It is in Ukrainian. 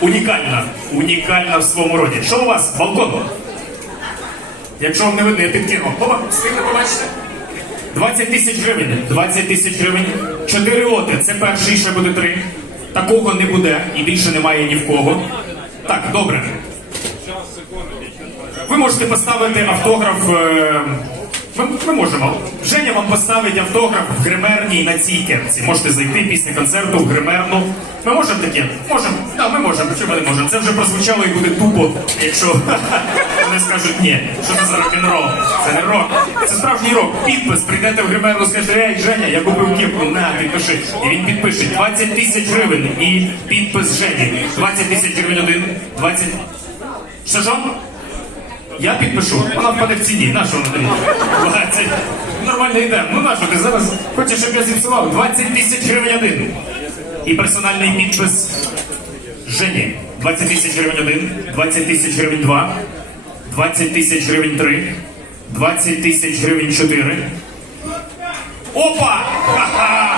унікальна. Унікальна в своєму роді. Що у вас? Балкон? Якщо вам не видно, я підкинув. Опа, встигли побачите? 20 тисяч гривень. 20 тисяч гривень. Чотири лоти. Це перший, ще буде три. Такого не буде і більше немає ні в кого. Так, добре. Ви можете поставити автограф. е, Ми, ми можемо. Женя вам поставить автограф в гримерній на цій кепці. Можете зайти після концерту в гримерну. Ми можемо таке? Можемо. Так, ми можемо. Чому не можемо? Це вже прозвучало і буде тупо, якщо вони скажуть ні. Що це за рок-н-рол? Це не рок. Це справжній рок. Підпис. Прийдете в гримерну, скажете, ей, Женя, я купив кепку, на, підпиши. І він підпише 20 тисяч гривень і підпис Жені. 20 тисяч гривень один, 20... Що що? Я підпишу, вона впаде в ціні. На що вона тобі? Це нормально йде. Ну на що ти зараз хочеш, щоб я зіпсував? 20 тисяч гривень один. І персональний підпис Жені. 20 тисяч гривень один, 20 тисяч гривень два, 20 тисяч гривень три, 20 тисяч гривень чотири. Опа! Ха!